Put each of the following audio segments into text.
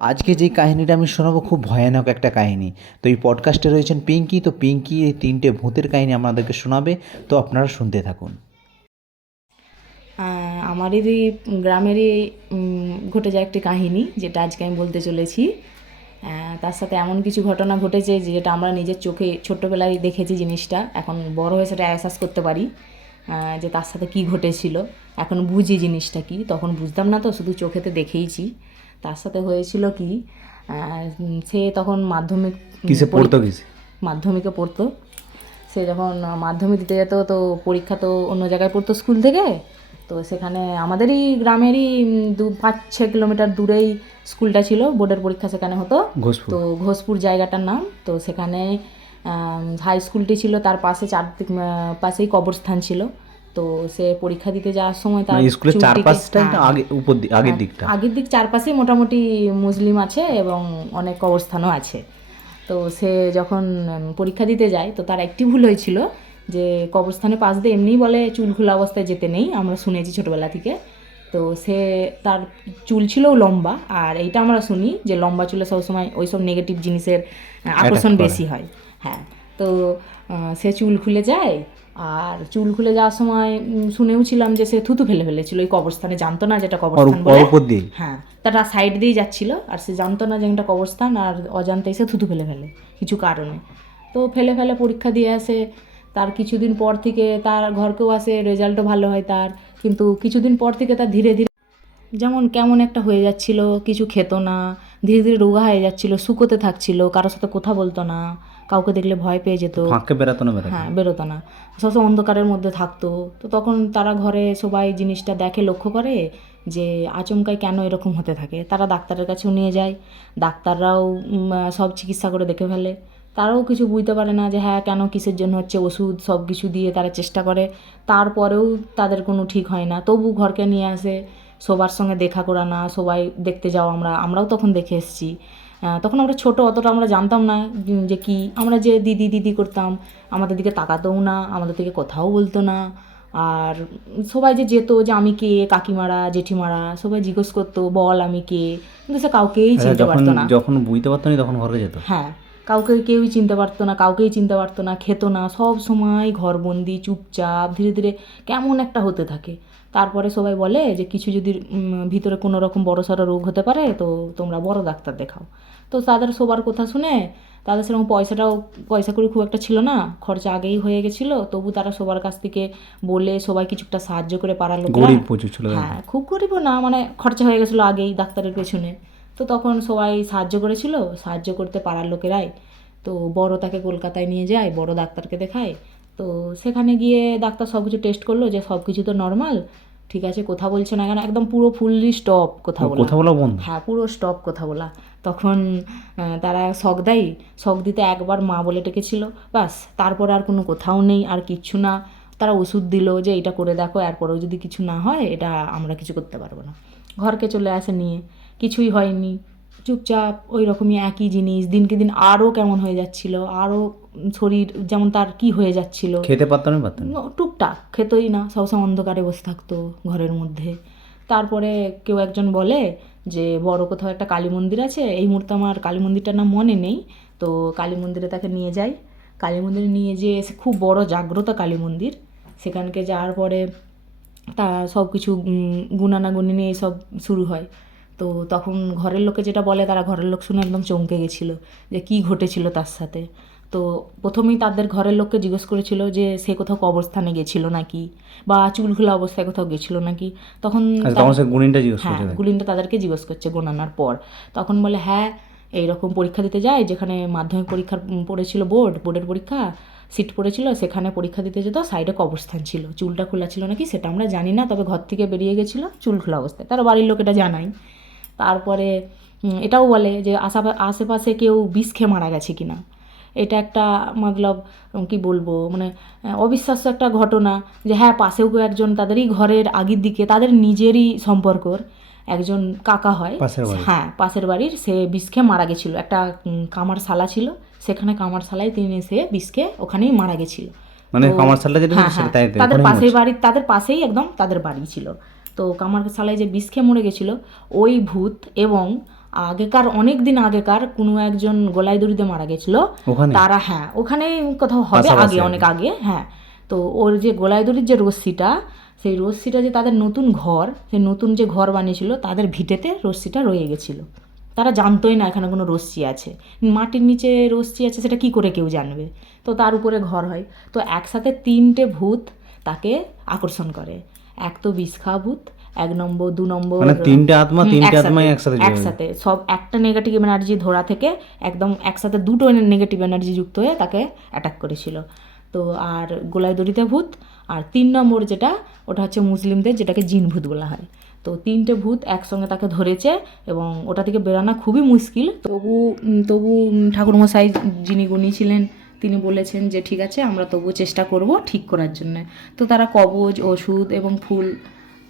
আজকে যে কাহিনীটা আমি শোনাবো খুব ভয়ানক একটা কাহিনী। তো এই পডকাস্টে রয়েছেন পিঙ্কি। তো পিঙ্কি এই 3টে ভূতের কাহিনী আপনাদেরকে শোনাবে, তো আপনারা শুনতে থাকুন। আমাদেরই গ্রামেরই ঘটে যায় একটি কাহিনী, যেটা আজকে আমি বলতে চলেছি। তার সাথে এমন কিছু ঘটনা ঘটেছে যেটা আমরা নিজের চোখে ছোট্টবেলায় দেখেছি জিনিসটা, এখন বড় হয়ে সেটা এহসাস করতে পারি যে তার সাথে কি ঘটেছিল। এখন বুঝি জিনিসটা কি, তখন বুঝতাম না, তো শুধু চোখেতে দেখেইছি। তার সাথে হয়েছিল কি, সে তখন মাধ্যমিক কিসে পড়তো কিসে? মাধ্যমিকে পড়তো। সে যখন মাধ্যমিক দিতে যেত, তো পরীক্ষা তো অন্য জায়গায় পড়তো স্কুল থেকে। তো সেখানে আমাদেরই গ্রামেরই 5-6 কিলোমিটার দূরেই স্কুলটা ছিল, বোর্ডের পরীক্ষা সেখানে হতো। ঘোষপুর। তো ঘোষপুর জায়গাটার নাম। তো সেখানে হাই স্কুলটি ছিল, তার পাশে চারদিক পাশেই কবরস্থান ছিল। তো সে পরীক্ষা দিতে যাওয়ার সময় তার স্কুলের চারপাশটাই না আগে উপর আগের দিকটা? আগের দিক চারপাশেই মোটামুটি মুসলিম আছে এবং অনেক কবরস্থানও আছে। তো সে যখন পরীক্ষা দিতে যায়, তো তার একটি ভুল হয়েছিল যে কবরস্থানের পাশ দিয়ে এমনিই বলে চুল খোলা অবস্থায় যেতে নেই, আমরা শুনেছি ছোটোবেলা থেকে। তো সে তার চুল ছিল লম্বা, আর এইটা আমরা শুনি যে লম্বা চুলে সবসময় ওইসব নেগেটিভ জিনিসের আকর্ষণ বেশি হয়। হ্যাঁ। তো সে চুল খুলে যায়, আর চুল খুলে যাওয়ার সময় শুনেও ছিলাম যে সে থুতু ফেলে ফেলেছিল ওই কবরস্থানে, জানতো না যেটা কবরস্থান বলে। হ্যাঁ, তারা সাইড দিয়েই যাচ্ছিল, আর সে জানতো না যে এটা কবরস্থান, আর অজান্তে এসে থুতু ফেলে ফেলে কিছু কারণে। তো ফেলে ফেলে পরীক্ষা দিয়ে আসে। তার কিছুদিন পর থেকে তার ঘরকেও আসে, রেজাল্টও ভালো হয় তার। কিন্তু কিছুদিন পর থেকে তার ধীরে ধীরে যেমন কেমন একটা হয়ে যাচ্ছিল, কিছু খেত না, ধীরে ধীরে রোগা হয়ে যাচ্ছিল, শুকোতে থাকছিল, কারোর সাথে কথা বলতো না, কাউকে দেখলে ভয় পেয়ে যেত। ফাঁকে বেরাতো না? হ্যাঁ, বেরোতো না, সবসময় অন্ধকারের মধ্যে থাকতো। তো তখন তারা ঘরে সবাই জিনিসটা দেখে, লক্ষ্য করে যে আচমকাই কেন এরকম হতে থাকে। তারা ডাক্তারের কাছেও নিয়ে যায়, ডাক্তাররাও সব চিকিৎসা করে দেখে ফেলে। তারাও কিছু বুঝতে পারে না যে হ্যাঁ কেন, কিসের জন্য হচ্ছে, ওষুধ সব কিছু দিয়ে তারা চেষ্টা করে, তারপরেও তাদের কোনো ঠিক হয় না। তবু ঘরকে নিয়ে আসে, সবার সঙ্গে দেখা করানা, সবাই দেখতে যাও, আমরাও তখন দেখে এসেছি। তখন আমরা ছোট, অতটা আমরা জানতাম না যে কি, আমরা যে দিদি দিদি করতাম, আমাদের দিকে তাকাতেও না, আমাদের দিকে কথাও বলতো না। আর সবাই যে যেত যে আমি কে, কাকিমারা জেঠিমারা সবাই জিজ্ঞেস করতো বল আমি কে, কিন্তু সে কাউকেই চিনতে পারতো না। যখন বুঝতে পারতো না তখন ঘরে যেত? হ্যাঁ, কেউই চিনতে পারতো না, কাউকেই চিনতে পারতো না, খেতো না, সব সময় ঘরবন্দি চুপচাপ। ধীরে ধীরে কেমন একটা হতে থাকে। তারপরে সবাই বলে যে কিছু যদি ভিতরে কোনো রকম বড়সড় রোগ হতে পারে, তো তোমরা বড় ডাক্তার দেখাও। তো তাদের সবার কথা শুনে, তাদের সেরকম পয়সা করে খুব একটা ছিল না, খরচা আগেই হয়ে গেছিলো, তবু তারা সবার কাছ থেকে বলে সবাই কিছুটা সাহায্য করে, পাড়ার লোকেরা। গরিব প্রচুর ছিল। হ্যাঁ, খুব গরিবও না, মানে খরচা হয়ে গেছিলো আগেই ডাক্তারের পেছনে। তো তখন সবাই সাহায্য করেছিল, সাহায্য করতে পাড়ার লোকেরাই। তো বড় তাকে কলকাতায় নিয়ে যায়, বড় ডাক্তারকে দেখায়। তো সেখানে গিয়ে ডাক্তার সব কিছু টেস্ট করলো, যে সব কিছু তো নর্মাল, ঠিক আছে, কথা বলছে না কেন, একদম পুরো ফুললি স্টপ কথা বলা বন্ধ। হ্যাঁ, পুরো স্টপ কথা বলা। তখন তারা শক দেয়, শক দিতে একবার মা বলে ডেকেছিল, ব্যাস, তারপর আর কোনো কোথাও নেই, আর কিচ্ছু না। তারা ওষুধ দিল যে এটা করে দেখো, এরপরেও যদি কিছু না হয় এটা আমরা কিছু করতে পারবো না। ঘরকে চলে আসে নিয়ে, কিছুই হয়নি, চুপচাপ ওই রকমই একই জিনিস দিনকে দিন আরও কেমন হয়ে যাচ্ছিল, আরও শরীর যেমন তার কি হয়ে যাচ্ছিল। খেতে পারতো না? টুকটাক খেতোই না, সবসময় অন্ধকারে বসে থাকতো ঘরের মধ্যে। তারপরে কেউ একজন বলে যে বড় কোথাও একটা কালী মন্দির আছে, এই মুহূর্তে আমার কালী মন্দিরটার নাম মনে নেই। তো কালী মন্দিরে তাকে নিয়ে যায়, কালী মন্দিরে নিয়ে যেয়ে খুব বড় জাগ্রত কালী মন্দির। সেখানকে যাওয়ার পরে তা সব কিছু গুণানাগুনি সব শুরু হয়। তো তখন ঘরের লোকে যেটা বলে, তারা ঘরের লোক শুনে একদম চমকে গেছিলো যে কী ঘটেছিল তার সাথে। তো প্রথমেই তাদের ঘরের লোককে জিজ্ঞেস করেছিল যে সে কোথাও কবরস্থানে গেছিল নাকি, বা চুল খোলা অবস্থায় কোথাও গেছিলো নাকি। তখন হ্যাঁ, গুলিনটা তাদেরকে জিজ্ঞেস করছে গোনানার পর। তখন বলে হ্যাঁ, এইরকম পরীক্ষা দিতে যায়, যেখানে মাধ্যমিক পরীক্ষার পড়েছিল, বোর্ডের পরীক্ষা সিট পড়েছিল, সেখানে পরীক্ষা দিতে যেত, সাইডে কবরস্থান ছিল, চুলটা খোলা ছিল নাকি সেটা আমরা জানি না, তবে ঘর থেকে বেরিয়ে গেছিলো চুল খোলা অবস্থায়, তার বাড়ির লোক এটা জানাই। তারপরে এটাও বলে যে আশেপাশে কেউ বিষ খেয়ে মারা গেছে কিনা। এটা একটা মতলব কি বলবো, মানে অবিশ্বাস্য একটা ঘটনা, যে হ্যাঁ পাশেও কেউ একজন, তাদেরই ঘরের আগের দিকে, তাদের নিজেরই সম্পর্কর একজন কাকা হয়, হ্যাঁ পাশের বাড়ির, সে বিষ খেয়ে মারা গেছিলো। একটা কামার শালা ছিল, সেখানে কামার শালায় তিনি সে বিষ খেয়ে ওখানেই মারা গেছিলো। মানে কামারশালা যেটা হ্যাঁ হ্যাঁ, তাদের পাশের বাড়ি, তাদের পাশেই একদম তাদের বাড়ি ছিল। তো কামার শালায় যে বিষ খেয়ে মরে গেছিলো, ওই ভূত এবং আগেকার অনেক দিন আগেকার কোনো একজন গলায় দড়িতে মারা গেছিলো ওখানে তারা, হ্যাঁ ওখানেই কোথাও হবে, পাশাপাশি আগে অনেক আগে, হ্যাঁ। তো ওর যে গলায় দড়ির যে রশ্মিটা, সেই রশ্মিটা যে তাদের নতুন ঘর, সেই নতুন যে ঘর বানিয়েছিল তাদের ভিটেতে রশ্মিটা রয়ে গেছিলো। তারা জানতোই না এখানে কোনো রশ্মি আছে, মাটির নিচে রশ্মি আছে সেটা কি করে কেউ জানবে। তো তার উপরে ঘর হয়। তো একসাথে 3টে ভূত তাকে আকর্ষণ করে। এক তো বিষ খাওয়া ভূত, 1 নম্বর 2 নম্বর, মানে তিনটে আত্মা, তিনটে একসাথে আত্মাই একসাথে জড়িয়ে একসাথে সব একটা নেগেটিভ এনার্জি ধরা থেকে একদম একসাথে 2টো নেগেটিভ এনার্জি যুক্ত হয়ে তাকে অ্যাটাক করেছিল। তো আর গোলায় দড়িতে ভূত, আর 3 নম্বর যেটা, ওটা হচ্ছে মুসলিমদের যেটাকে জিন ভূত বলা হয়। তো 3টে ভূত একসঙ্গে তাকে ধরেছে এবং ওটা থেকে বেরানো খুবই মুশকিল। তবু ঠাকুরমশাই যিনি গুণী ছিলেন তিনি বলেছেন যে ঠিক আছে, আমরা তবু চেষ্টা করব ঠিক করার জন্য। তো তারা কবজ, ওষুধ এবং ফুল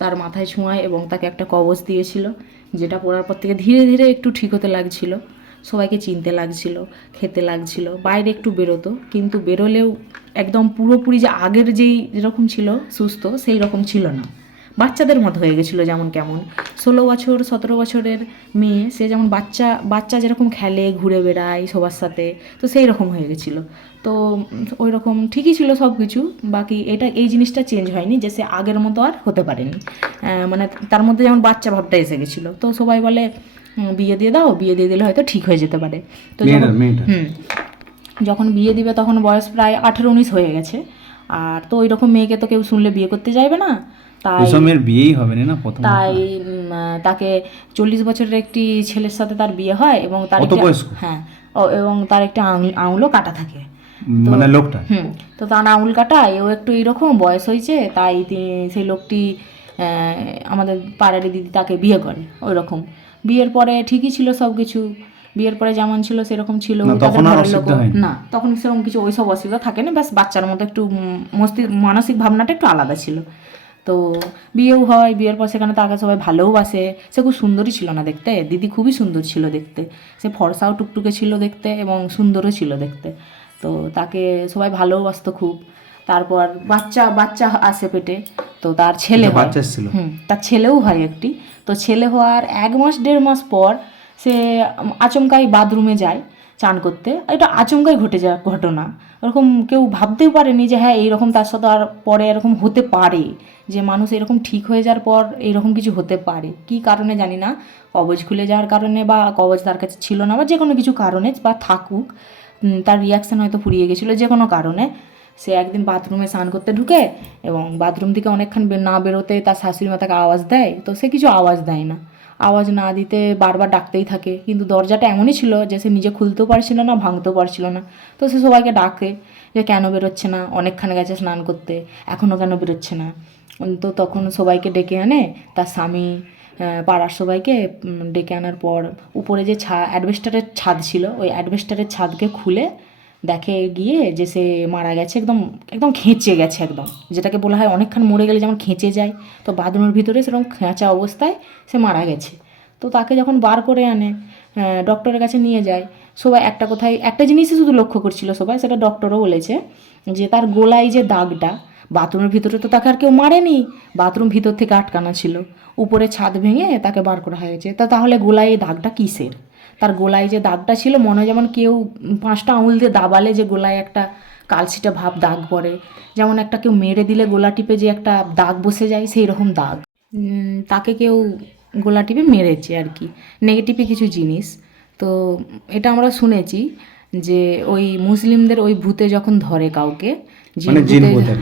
তার মাথায় ছোঁয়ায় এবং তাকে একটা কবজ দিয়েছিল, যেটা পরার পর থেকে ধীরে ধীরে একটু ঠিক হতে লাগছিল, সবাইকে চিনতে লাগছিল, খেতে লাগছিল, বাইরে একটু বেরোতো, কিন্তু বেরোলেও একদম পুরোপুরি যে আগের যেরকম ছিল সুস্থ, সেই রকম ছিল না। বাচ্চাদের মতো হয়ে গেছিলো, যেমন কেমন 16 বছর 17 বছরের মেয়ে, সে যেমন বাচ্চা যেরকম খেলে, ঘুরে বেড়ায় সবার সাথে, তো সেই রকম হয়ে গেছিলো। তো ওই রকম ঠিকই ছিল সব কিছু, বাকি এই জিনিসটা চেঞ্জ হয়নি যে সে আগের মতো আর হতে পারেনি। মানে তার মধ্যে যেমন বাচ্চা ভাবটা এসে গেছিলো। তো সবাই বলে বিয়ে দিয়ে দাও, বিয়ে দিয়ে দিলে হয়তো ঠিক হয়ে যেতে পারে। তো যখন বিয়ে দিবে তখন বয়স প্রায় 18-19 হয়ে গেছে। আর তো ওই রকম মেয়েকে তো কেউ শুনলে বিয়ে করতে চাইবে না, তাই বিয়েই হবে না প্রথম। তাই তাকে 40 বছরের একটি ছেলের সাথে তার বিয়ে হয় এবং তার হ্যাঁ, এবং তার একটা আঙুলও কাটা থাকে, মানে লোকটা। তো তার আঙুল কাটা, এও একটু এইরকম বয়স হয়েছে, তাই সেই লোকটি আমাদের পাড়ারই দিদি তাকে বিয়ে করে। ওই রকম বিয়ের পরে ঠিকই ছিল সব কিছু, বিয়ের পরে যেমন ছিল সেরকম ছিল। না, তখন সেরকম কিছু ওইসব অসুবিধা থাকে না, ব্যাস বাচ্চার মতো একটু মানসিক ভাবনাটা একটু আলাদা ছিল। তো বিয়েও হয়, বিয়ের পর সেখানে তাকে সবাই ভালোবাসে। সে খুব সুন্দরই ছিল না দেখতে, দিদি খুবই সুন্দর ছিল দেখতে, সে ফর্সাও টুকটুকে ছিল দেখতে এবং সুন্দরও ছিল দেখতে। তো তাকে সবাই ভালোবাসতো খুব। তারপর বাচ্চা আসে পেটে, তো তার ছেলে হয়, তার ছেলেও হয় একটি। তো ছেলে হওয়ার 1 মাস 1.5 মাস পর সে আচমকাই বাথরুমে যায় চান করতে। এটা আচমকাই ঘটে যাওয়া ঘটনা, ওরকম কেউ ভাবতেও পারেনি যে হ্যাঁ এইরকম তার সাথে আর পরে এরকম হতে পারে, যে মানুষ এরকম ঠিক হয়ে যাওয়ার পর এইরকম কিছু হতে পারে। কী কারণে জানি না, কবজ খুলে যাওয়ার কারণে বা কবজ তার কাছে ছিল না, বা যে কোনো কিছু কারণে, বা থাকুক তার রিয়াকশান হয়তো ফুরিয়ে গেছিলো, যে কোনো কারণে সে একদিন বাথরুমে স্নান করতে ঢুকে এবং বাথরুম থেকে অনেকক্ষণ না বেরোতে তার শাশুড়ি মা তাকে আওয়াজ দেয়। তো সে কিছু আওয়াজ দেয় না, আওয়াজ না দিতে বারবার ডাকতেই থাকে, কিন্তু দরজাটা এমনই ছিল যে সে নিজে খুলতেও পারছিল না, ভাঙতেও পারছিল না। তো সে সবাইকে ডাকে যে কেন বেরোচ্ছে না, অনেকক্ষণ গেছে স্নান করতে, এখনও কেন বেরোচ্ছে না। তো তখন সবাইকে ডেকে আনে, তার স্বামী পাড়ার সবাইকে ডেকে আনার পর উপরে যে অ্যাডভেস্টারের ছাদ ছিল, ওই অ্যাডভেস্টারের ছাদকে খুলে দেখে গিয়ে যে সে মারা গেছে, একদম একদম খেঁচে গেছে, একদম যেটাকে বলা হয় অনেকক্ষণ মরে গেলে যেমন খেঁচে যায়, তো বাথরুমের ভিতরে সেরকম খেঁচা অবস্থায় সে মারা গেছে। তো তাকে যখন বার করে আনে, ডক্টরের কাছে নিয়ে যায়, সবাই একটা জিনিসই শুধু লক্ষ্য করছিল সবাই, সেটা ডক্টরও বলেছে যে তার গোলায় যে দাগটা, বাথরুমের ভিতরে তো তাকে আর কেউ মারেনি, বাথরুম ভিতর থেকে আটকানো ছিল, উপরে ছাদ ভেঙে তাকে বার করা হয়েছে। তাহলে গোলায় এই দাগটা কিসের? তার গোলায় যে দাগটা ছিল, মনে হয় যেমন কেউ 5টা আঙুল দিয়ে দাবালে যে গোলায় একটা কালচিটা ভাব দাগ পড়ে, যেমন একটা কেউ মেরে দিলে গোলা টিপে যে একটা দাগ বসে যায়, সেই রকম দাগ। তাকে কেউ গোলা টিপে মেরেছে আর কি, নেগেটিভই কিছু জিনিস। তো এটা আমরা শুনেছি যে ওই মুসলিমদের ওই ভূতে যখন ধরে কাউকে,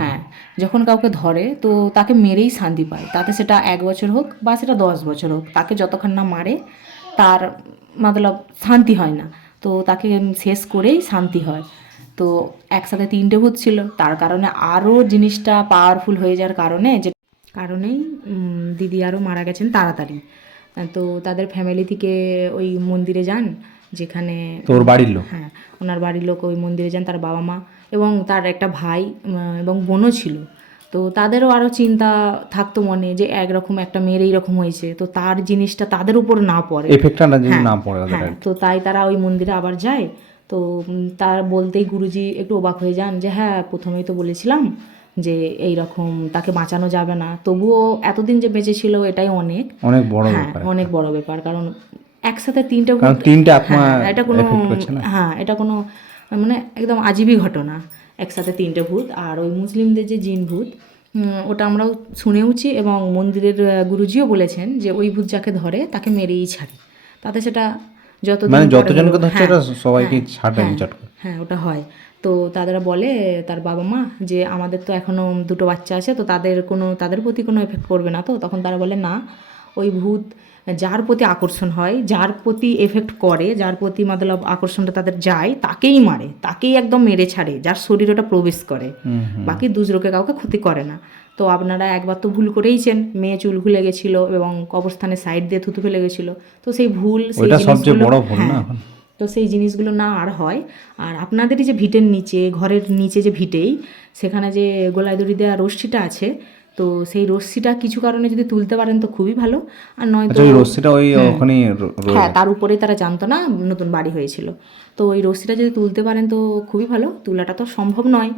হ্যাঁ, যখন কাউকে ধরে তো তাকে মেরেই শান্তি পায়, তাতে সেটা 1 বছর হোক বা সেটা 10 বছর হোক, তাকে যতক্ষণ না মারে তার মতলব শান্তি হয় না, তো তাকে শেষ করেই শান্তি হয়। তো একসাথে 3টে ভূত ছিল, তার কারণে আরও জিনিসটা পাওয়ারফুল হয়ে যাওয়ার কারণেই দিদি আরও মারা গেছেন তাড়াতাড়ি। তো তাদের ফ্যামিলি থেকে ওই মন্দিরে যান, যেখানে তোর বাড়ির লোক, হ্যাঁ ওনার বাড়ির লোক ওই মন্দিরে যান, তার বাবা মা এবং তার একটা ভাই এবং বোনও ছিল। তো তাদেরও আরও চিন্তা থাকতো মনে যে একরকম একটা মেয়ের এইরকম হয়েছে, তো তার জিনিসটা তাদের উপর না পড়ে, হ্যাঁ, তো তাই তারা ওই মন্দিরে আবার যায়। তো তার বলতেই গুরুজি একটু অবাক হয়ে যান যে হ্যাঁ প্রথমেই তো বলেছিলাম যে এই রকম তাকে বাঁচানো যাবে না, তবুও এতদিন যে বেঁচে ছিল এটাই অনেক বড় ব্যাপার, কারণ একসাথে তিনটে কারণ ভূত, তিনটে আত্মা এটা কোনো এফেক্ট করছে না। হ্যাঁ এটা কোনো মানে একদম আজীবী ঘটনা, একসাথে তিনটে ভূত। আর ওই মুসলিমদের যে জিন ভূত, ওটা আমরাও শুনেওছি এবং মন্দিরের গুরুজিও বলেছেন যে ওই ভূত যাকে ধরে তাকে মেরেই ছাড়ে, তাতে সেটা যতদিন মানে পরে যতজনকে হলেও- ধরছে হ্যাঁ, ওটা সবাইকে হ্যাঁ, ছাড়ে হ্যাঁ, চট করে। হ্যাঁ ওটা হয়। তো তারা বলে তার বাবা মা যে আমাদের তো এখনও দুটো বাচ্চা আছে, তো তাদের প্রতি কোনো এফেক্ট করবে না। তো তখন তারা বলে না, ওই ভূত যার প্রতি আকর্ষণ হয়, যার প্রতি এফেক্ট করে, যার প্রতি মতলব আকর্ষণটা তাদের যায়, তাকেই মারে, তাকেই একদম মেরে ছাড়ে, যার শরীর ওটা প্রবেশ করে। বাকি দুজরকে কাউকে ক্ষতি করে না। তো আপনারা একবার তো ভুল করেইছেন, মেয়ে চুল খুলে গেছিলো এবং কবরস্থানের সাইড দিয়ে থুতু ফেলে গেছিলো। তো সেই ভুল, সেই ওইটা সবচেয়ে জিনিসগুলো, বড় ভুল না হ্যাঁ, এখন। তো সেই জিনিসগুলো না আর হয়। আর আপনাদেরই যে ভিটের নিচে, ঘরের নিচে যে ভিটেই, সেখানে যে গোলায় দড়ি দেওয়া রশ্মিটা আছে, তো সেই রশ্মিটা কিছু কারণে যদি তুলতে পারেন তো খুবই ভালো, আর নয়তো আচ্ছা, ওই রশ্মিটা ওই ওখানেই রয়ে হ্যাঁ গেছে। তার উপরেই তারা জানতো না, নতুন বাড়ি হয়েছিল। তো ওই রশ্মিটা যদি তুলতে পারেন তো খুবই ভালো। তোলাটা তো সম্ভব নয়,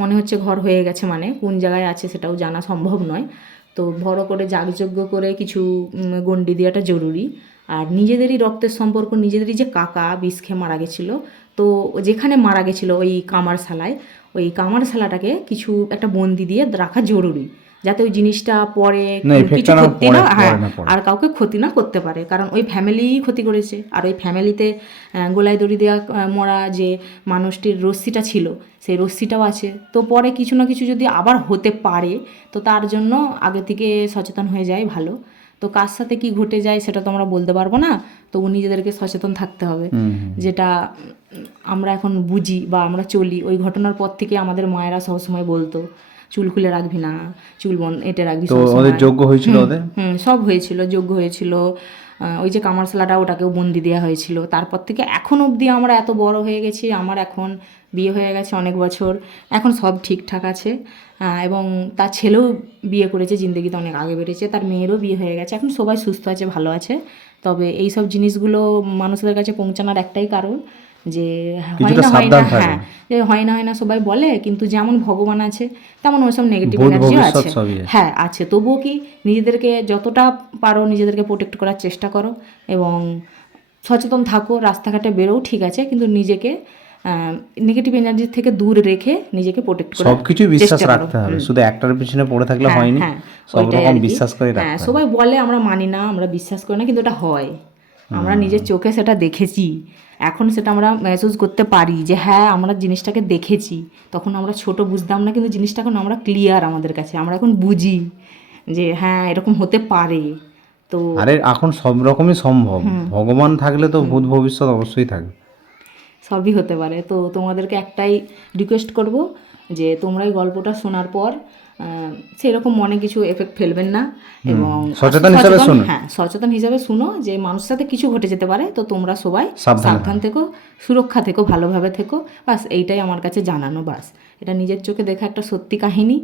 মনে হচ্ছে ঘর হয়ে গেছে, মানে কোন জায়গায় আছে সেটাও জানা সম্ভব নয়। তো বড় করে যাগযজ্ঞ করে কিছু গণ্ডি দেওয়াটা জরুরি। আর নিজেদেরই রক্তের সম্পর্ক, নিজেদেরই যে কাকা বিষ খেয়ে মারা গেছিলো, তো যেখানে মারা গেছিলো ওই কামারশালায়, ওই কামারশালাটাকে কিছু একটা বন্দি দিয়ে রাখা জরুরি, যাতে ওই জিনিসটা পরে না, effect কিছু টা না ক্ষতি পরে, না, হ্যাঁ, পরে না পরে। আর কাউকে ক্ষতি না করতে পারে। কারণ ওই ফ্যামিলিই ক্ষতি করেছে, আর ওই ফ্যামিলিতে গোলায় দড়ি দেওয়া মরা যে মানুষটির রশ্মিটা ছিল, সেই রশ্মিটাও আছে। তো পরে কিছু না কিছু যদি আবার হতে পারে, তো তার জন্য আগে থেকে সচেতন হয়ে যায় ভালো। তো কার সাথে কি ঘটে যায় সেটা তো আমরা বলতে পারবো না, তবু নিজেদেরকে সচেতন থাকতে হবে। যেটা আমরা এখন বুঝি বা আমরা চলি, ওই ঘটনার পর থেকে আমাদের মায়েরা সবসময় বলতো চুল খুলে রাখবি না, চুল এঁটে রাখবি তো সবসময়। ওদের যোগ্য হয়েছিল ওদের? সব হয়েছিল, যোগ্য হয়েছিল। ওই যে কামারশালাটা, ওটাকেও বন্দি দেওয়া হয়েছিল। তারপর থেকে এখন অবধি আমরা এত বড় হয়ে গেছি, আমার এখন বিয়ে হয়ে গেছে অনেক বছর, এখন সব ঠিকঠাক আছে। এবং তার ছেলেও বিয়ে করেছে, জিন্দগিতে অনেক আগে বেড়েছে, তার মেয়েরও বিয়ে হয়ে গেছে, এখন সবাই সুস্থ আছে, ভালো আছে। তবে এই সব জিনিসগুলো মানুষদের কাছে পৌঁছানোর একটাই কারণ যে হয় কিছুটা না, হয় না, সাবধান থাকবে। হ্যাঁ, যে হয় না, হয় না সবাই বলে, কিন্তু যেমন ভগবান আছে তেমন ওইসব নেগেটিভ ভূত এনার্জিও ভবিষ্যৎ আছে। সবই আছে। হ্যাঁ আছে, তবুও কি নিজেদেরকে যতটা পারো নিজেদেরকে প্রোটেক্ট করার চেষ্টা করো এবং সচেতন থাকো। রাস্তাঘাটে বেরোও ঠিক আছে, কিন্তু নিজেকে নেগেটিভ এনার্জি থেকে দূর রেখে নিজেকে প্রোটেক্ট করার সবকিছু বিশ্বাস চেষ্টা করো। রাখতে হবে, শুধু একটার পিছনে পড়ে থাকলে হ্যাঁ, হয়নি, হ্যাঁ, সব ওইটাই রকম আর কি। বিশ্বাস করে হ্যাঁ, রাখতে হবে। সবাই বলে আমরা মানি না, আমরা বিশ্বাস করি না, কিন্তু এটা হয়। আমরা নিজের চোখে সেটা দেখেছি, এখন সেটা আমরা মেহসুস করতে পারি যে হ্যাঁ আমরা জিনিসটাকে দেখেছি। তখন আমরা ছোট বুঝতাম না, কিন্তু জিনিসটা এখন আমরা ক্লিয়ার, আমাদের কাছে আমরা এখন বুঝি যে হ্যাঁ এরকম হতে পারে। তো আরে এখন সব রকমই সম্ভব, ভগবান থাকলে তো ভূত ভবিষ্যৎ অবশ্যই থাকবে। সবই হতে পারে। তো তোমাদেরকে একটাই রিকোয়েস্ট করব যে তোমরা এই গল্পটা শোনার পর সেরকম মনে কিছু এফেক্ট ফেলবেন না এবং সচেতন হিসাবে শুনো। হ্যাঁ সচেতন হিসাবে শুনো যে মানুষের সাথে কিছু ঘটে যেতে পারে, তো তোমরা সবাই সাবধানে সাবধান থেকো, সুরক্ষা থেকো, ভালোভাবে থেকো, বাস এইটাই আমার কাছে জানানো। বাস এটা নিজের চোখে দেখা একটা সত্যি কাহিনী।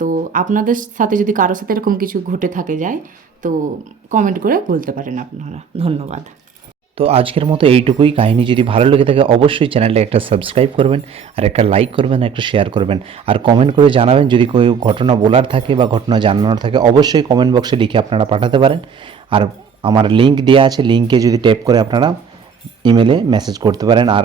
তো আপনাদের সাথে যদি কারোর সাথে এরকম কিছু ঘটে থাকে যায় তো কমেন্ট করে বলতে পারেন আপনারা। ধন্যবাদ। তো আজকের মতো এইটুকুই। কাহিনী যদি ভালো লেগে থাকে অবশ্যই চ্যানেলটা একটা সাবস্ক্রাইব করবেন, আর একটা লাইক করবেন, একটা শেয়ার করবেন, আর কমেন্ট করে জানাবেন। যদি কোনো ঘটনা বলার থাকে বা ঘটনা জানানোর থাকে অবশ্যই কমেন্ট বক্সে লিখে আপনারা পাঠাতে পারেন। আর আমার লিঙ্ক দেওয়া আছে, লিঙ্কে যদি ট্যাপ করে আপনারা ইমেলে মেসেজ করতে পারেন আর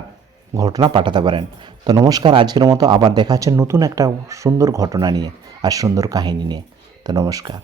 ঘটনা পাঠাতে পারেন। তো নমস্কার, আজকের মতো আবার দেখা হচ্ছে নতুন একটা সুন্দর ঘটনা নিয়ে আর সুন্দর কাহিনী নিয়ে। তো নমস্কার।